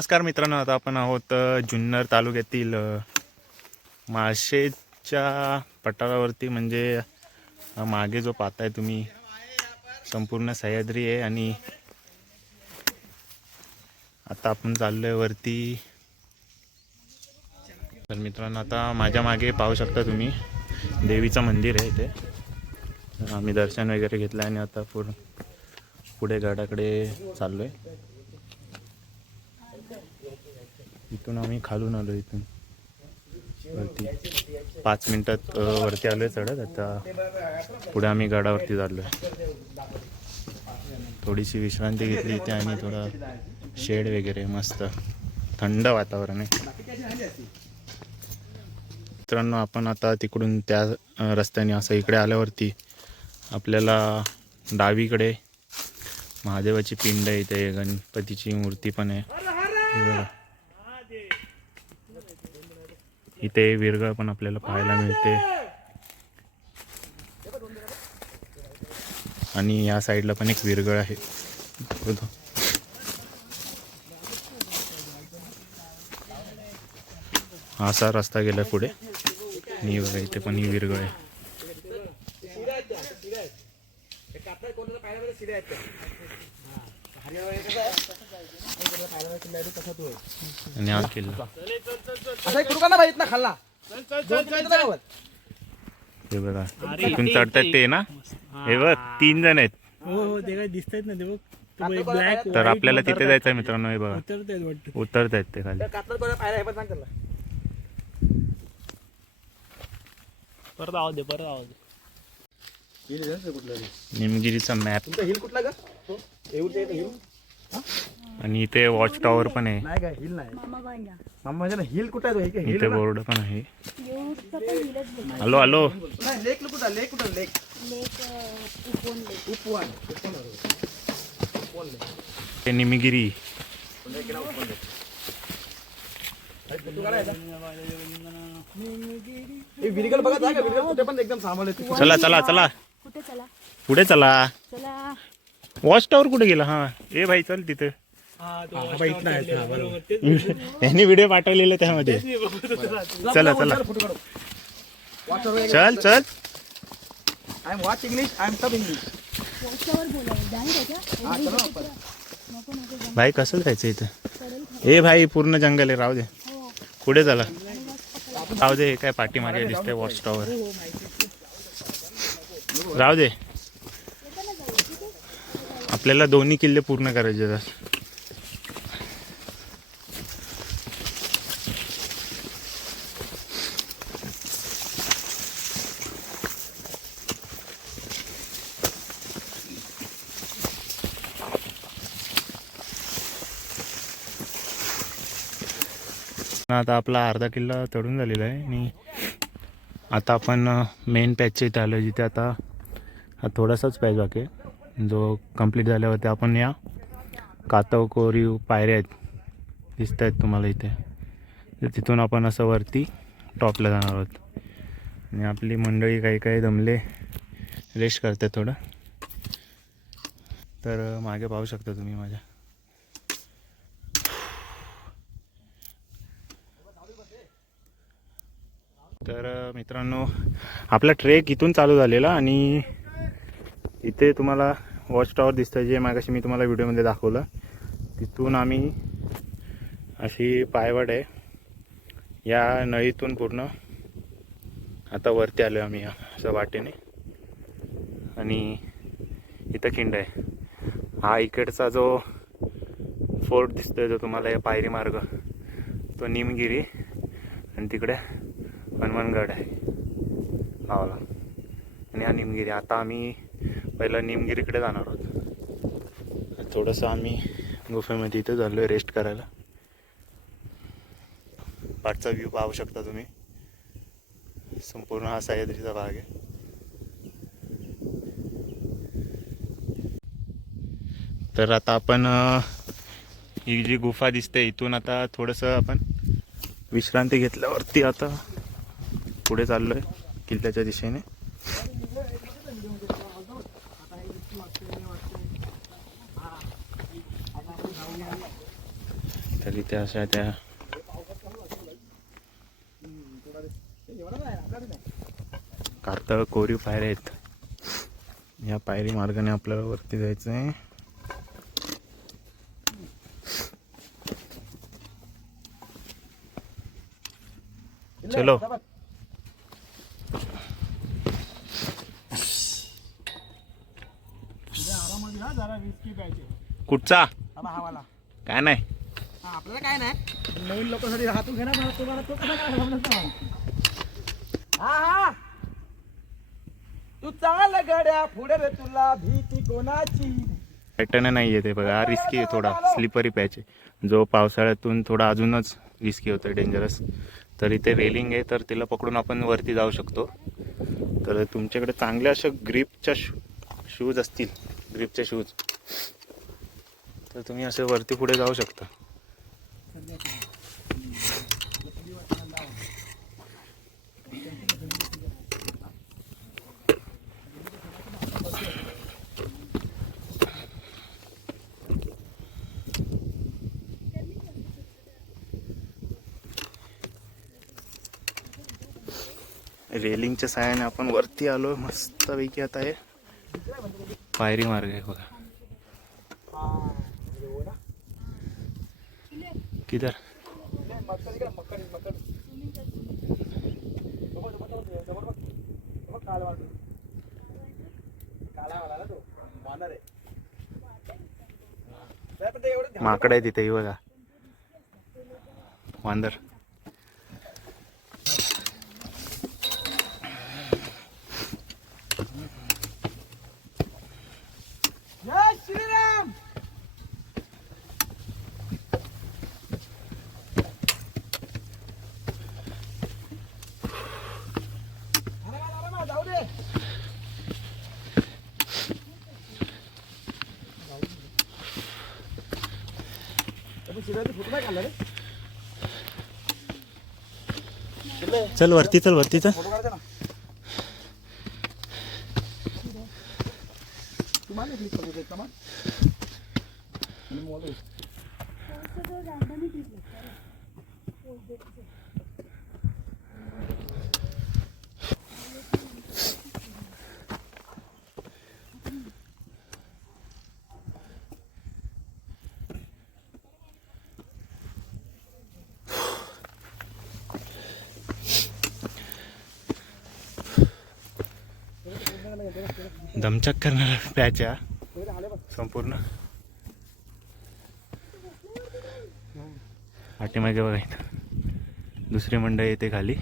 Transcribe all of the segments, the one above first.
नमस्कार मित्रांनो, आता आपण आहोत जुन्नर तालुक्यातील माळशेजच्या पठारावरती. म्हणजे मागे जो पाहताय तुम्ही संपूर्ण सह्याद्री आहे आणि आता आपण चाललोय वरती. तर मित्रांनो, आता माझ्या मागे पाहू शकता तुम्ही देवीचं मंदिर आहे इथे. आम्ही दर्शन वगैरे घेतलं आणि आता पुढे गडाकडे चाललोय. इथून आम्ही खालून आलो, इथून वरती 5 मिनिटात वरती आलोय चढत. आता पुढे आम्ही गडावरती चाललोय. थोडीशी विश्रांती घेतली इथे आणि थोडा शेड वगैरे, मस्त थंड वातावरण आहे. मित्रांनो, आपण आता तिकडून त्या रस्त्याने असं इकडे आल्यावरती आपल्याला डावीकडे महादेवाची पिंड आहे, इथे गणपतीची मूर्ती पण आहे. इथे विरगळ पण आपल्याला पाहायला मिळते आणि या साईडला पण एक विरगळ आहे. असा रस्ता गेला पुढे आणि बघा इथे पण ही विरगळ आहे. आणि हा किल्ला हे बघा, इथून चढतात ते ना, हे बघ 3 जण आहेत. दिसतायत ना ते तर आपल्याला तिथे जायचं आहे मित्रांनो. हे बघा उतरत आहेत ते खाली. परत आवाज दे. निमगिरीचा मॅप आणि इथे वॉच टॉवर पण आहे. इथे बोर्ड पण आहे. हॅलो हॅलो, हे निमगिरी. चला चला चला, पुढे चला. वॉच टॉवर कुठे गेला? हा ए भाई चल तिथे. त्यांनी व्हिडिओ पाठवलेले त्यामध्ये. चला चला चल चल. I am watch English, I am tough English. भाई कसं जायचं इथं? ए भाई पूर्ण जंगल आहे, राहू दे. पुढे चला, राहू दे. काय पाठीमागे दिसते वॉच टॉवर, राहू दे. आपल्याला दोन्ही किल्ले पूर्ण करायचे आहेत. आता आपला अर्धा किल्ला चढून झालेला आहे आणि आता आपण मेन पॅचच्या इथे आलो, जिथे आता हा थोडासाच पॅच बाकी आहे. जो कंप्लीट झाल्यावरती आपण या कातव कोरीव पायऱ्या आहेत, दिसत आहेत तुम्हाला इथे. तर तिथून आपण असं वरती टॉपला जाणार आहोत. आणि आपली मंडळी काही काही दमले, रेस्ट करते थोडं. तर मागे पाहू शकता तुम्ही माझ्या. तर मित्रांनो, आपला ट्रेक इथून चालू झालेला आणि इथे तुम्हाला वॉच टॉवर दिसतं, जे मागाशी मी तुम्हाला व्हिडिओमध्ये दाखवलं. तिथून आम्ही अशी पायवाट आहे या नळीतून पूर्ण आता वरती आलो आम्ही असं वाटेने. आणि इथं खिंड आहे. हा इकडचा जो फोर्ट दिसतोय, जो तुम्हाला या पायरी मार्ग, तो निमगिरी. आणि तिकडे हनुमानगड आहे नावाला. आणि हा निमगिरी. आता आम्ही पहिला निमगिरीकडे जाणार आहोत. थोडंसं आम्ही गुफेमध्ये इथं झालो आहे रेस्ट करायला. पाठचा व्ह्यू पाहू शकता तुम्ही. संपूर्ण हा सह्याद्रीचा भाग आहे. तर आता आपण ही जी गुफा दिसते, इथून आता थोडंसं आपण विश्रांती घेतल्यावरती आता पुढे चाललो आहे किल्ल्याच्या दिशेने. तर इथे अशा त्या कातळ कोरीव पायऱ्या आहेत. या पायरी मार्गाने आपल्याला वरती जायचं आहे. चलो. जरा विस्की प्यायचे. कुठचा हा वाला. काय नाही. हा आपल्याला काय नाही, नवीन लोकांसाठी हातून घेणार मला तुम्हाला तो कसा काय समजत नाही. हा हा तू चाल गड्या पुढे रे, तुला भीती कोणाची. पॅटर्न नाही आहे ते बघा, रिस्की आहे थोडा, स्लिपरी पॅच आहे जो पावसाळ्यातून थोडा अजूनच रिस्की होतं, डेंजरस. तर इथे रेलिंग आहे, तर तिला पकडून आपण वरती जाऊ शकतो. तर तुमच्याकडे चांगल्या अशा ग्रिपच्या शूज असतील, ग्रिपचे शूज, तर तुम्ही असे वरती पुढे जाऊ शकता. रेलिंगच्या साहाय्याने आपण वरती आलो मस्तपैकी. आता आहे पायरी मार्ग आहे बघा. किधर माकड आहे तिथे बघा, वांदर. जय श्रीराम. जाऊ दे. फोटो नाही काढला रे. चल वरती, चल वरती, चल. फोटो काढते ना. तुम्हाला क्लिक करू देत ना. दमचक करणारा पॅच आहे संपूर्ण. पाठीमागे बघा इथं दुसरी मंडळी येते खाली.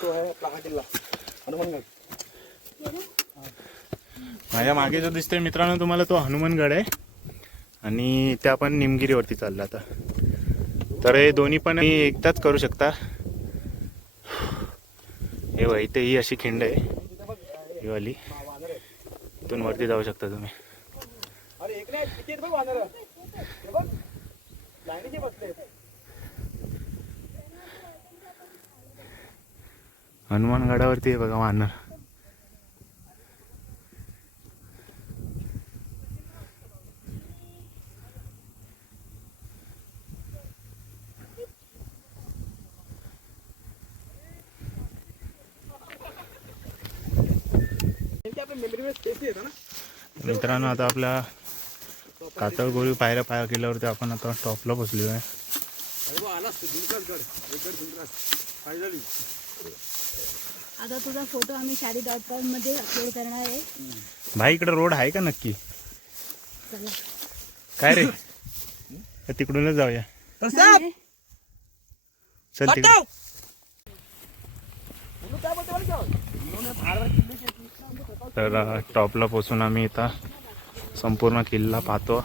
तो आहे आपला हा किल्ला हनुमानगड. माझ्या मागे जो दिसतोय मित्रांनो तुम्हाला, तो हनुमानगड आहे. आणि त्या पण निमगिरीवरती चालला आता. तर हे दोन्ही पण एकदाच करू शकता. हे बघा इथे ही अशी खिंड आहे ही वाली, इथून वरती जाऊ शकता तुम्ही. अरे एक नाही किती आहेत बघ वानर. हे बघ लाईनीचे बसले. हनुमानगडावरती आहे बघा वानर. मित्रांनो आता आपल्या कातळगोरी पायऱ्या पाया केल्यावरती आपण आता टॉपला पोचलो आहे. आता तुझा फोटो आम्ही shadi.com मध्ये अपलोड करणार आहे. भाई इकडे रोड आहे का नक्की? चला. काय रे तिकडूनच जाऊया. नाही. चल तिकडे. काय बोलते मला केव्हा? तर टॉपला पोचून आम्ही इथं संपूर्ण किल्ला पाहतो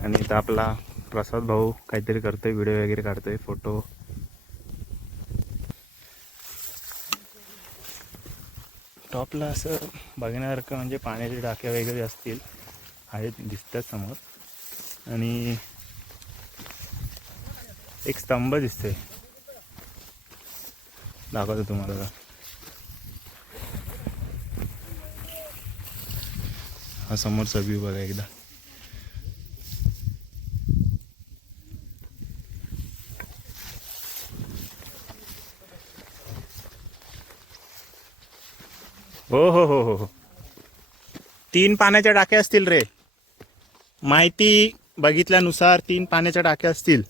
आणि इथं आपला प्रसाद भाऊ काहीतरी करतोय, व्हिडिओ वगैरे काढतोय, फोटो. टॉपला असं बघण्यासारखं म्हणजे पाण्याचे टाक्या वगैरे असतील आहेत, दिसतात समोर. आणि एक स्तंभ दिसतोय, दाखवतो तुम्हाला. हा समोरचा व्ह्यू बघा एकदा. हो हो हो हो हो 3 पाण्याच्या टाक्या असतील रे, माहिती बघितल्यानुसार 3 पाण्याच्या टाक्या असतील.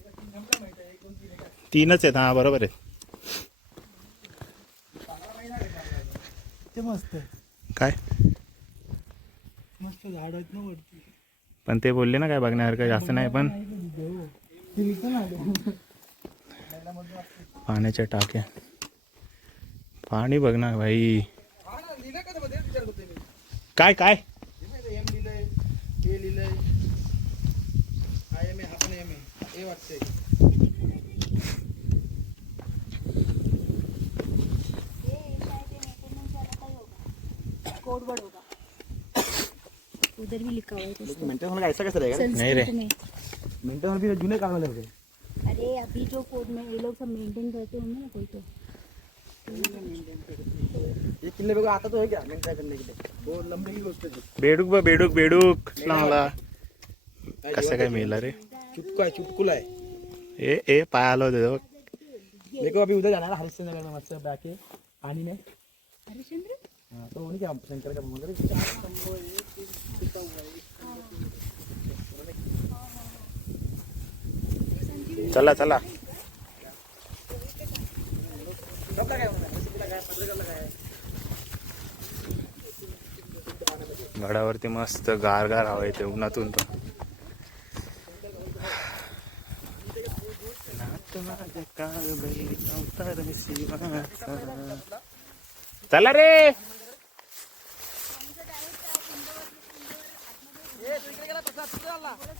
3च आहेत, हा बरोबर आहे. ते मस्त आहे, काय मस्त झाड आहेत ना वरती. पण ते बोलले ना काय बघण्यासारखं जास्त नाही, पण ते इथं आले. पाण्याच्या टाक्या, पाणी बघ ना भाई. हा ना, लिहिलं का त्यामध्ये? विचार करतोय मी. काय काय एम लिहिलंय, ए लिहिलंय, IMA, हा पण MA, ए वाटतंय. कोड वर्ड होगा, उधर भी लिखा हुआ है कुछ तो। मेंटेन होना ऐसा कैसा रहेगा? नहीं रे। संस्कृत में। मेंटेन होना भी जूने काम में लग गए. अरे अभी जो कोड में ये लोग सब मेंटेन करते होंगे ना कोई तो। ये किल्ले बघा आता तो है क्या मेंटेन करने के लिए? वो लंबे की गोष्ट है. बेडूक बघ, बेडूक बेडूक मला कसं काय मिळालं रे? चुटका है, चुटकुला है. ए पाय आलो होते बघ. देखो अभी उधर जाना है हरिश्चंद्र नगर में, मस्त बैठे पानी में. हरिश्चंद्र हाँ, तो उन्हीं क्या शंकर का मंदिर है. चला चला. कब लगाया उन्होंने? लगाया, पत्रिका लगाया. गडावरती मस्त गार गार हवा येते उन्हातून पण. चला रे.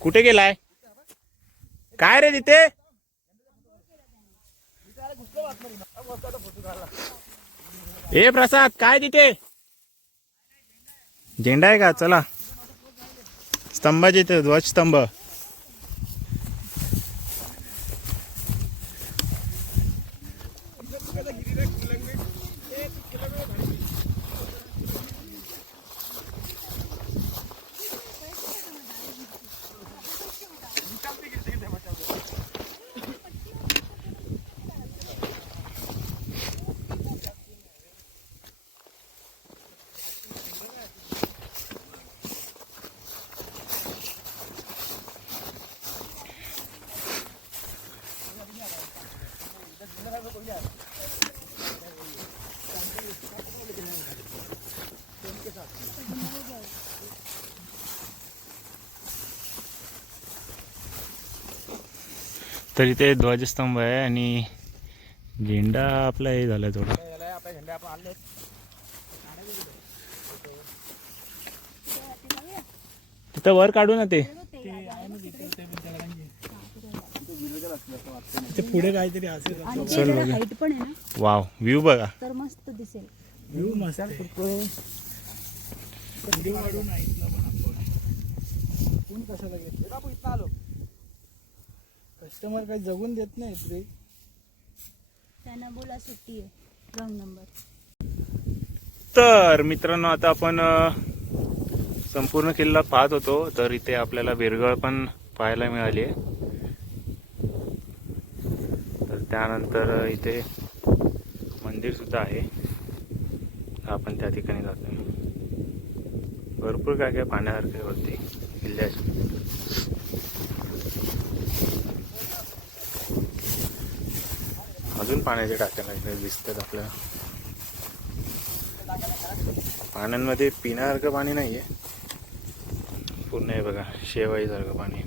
कुठे गेलाय? काय रे तिथे? ए प्रसाद, काय तिथे? झेंडा आहे का? चला स्तंभाचे इथे ध्वजस्तंभ. तर इथे ध्वजस्तंभ आहे आणि झेंडा आपला हे झालाय थोडा. आपल्या झेंडे आपण आणले. तिथं वर काढू ना ते. ते पुढे काहीतरी असेल. आणि चल ते बघूया. हाईट पण आहे ना, वाव व्ह्यू बघा. तर मस्त दिसेल. व्ह्यू मस्त आहे. व्हिडिओ काढून ऐकलं पण आपण. कोण कशाला घेत? बापू इथं आलो. कस्टमर काही जगून देत नाहीत रे. त्यांना बोला सुट्टी आहे, रॉंग नंबर. तर मित्रांनो, आता आपण संपूर्ण किल्ला पाहत होतो. तर इथे आपल्याला विरगळ पण पाहायला मिळाली आहे. तर त्यानंतर इथे मंदिर सुद्धा आहे, आपण त्या ठिकाणी जातोय. भरपूर काय काय पाहण्यासारखे होते किल्ल्याचे. अजून पाण्याच्या टाक्या इथे दिसतात आपल्याला. पाण्यांमध्ये पिण्यासारखं पाणी नाहीये, पूर्ण आहे बघा शेवाईसारखं पाणी.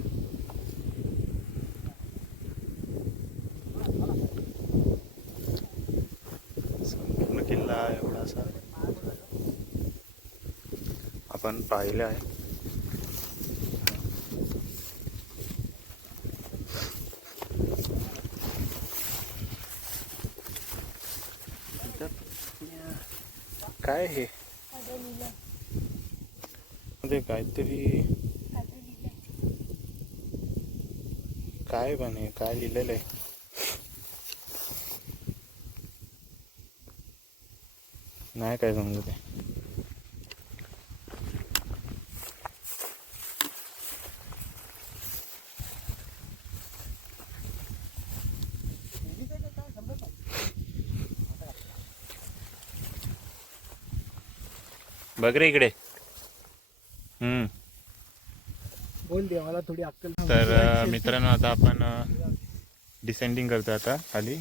आपण पाहिलं आहे. काय हे मध्ये काहीतरी काय पण आहे, काय लिहिलेलं आहे नाही काय समजत आहे. बघ रे इकडे. बोल दे मला थोडी अक्कल. तर मित्रांनो आता आपण डिसेंडिंग करतो आता खाली.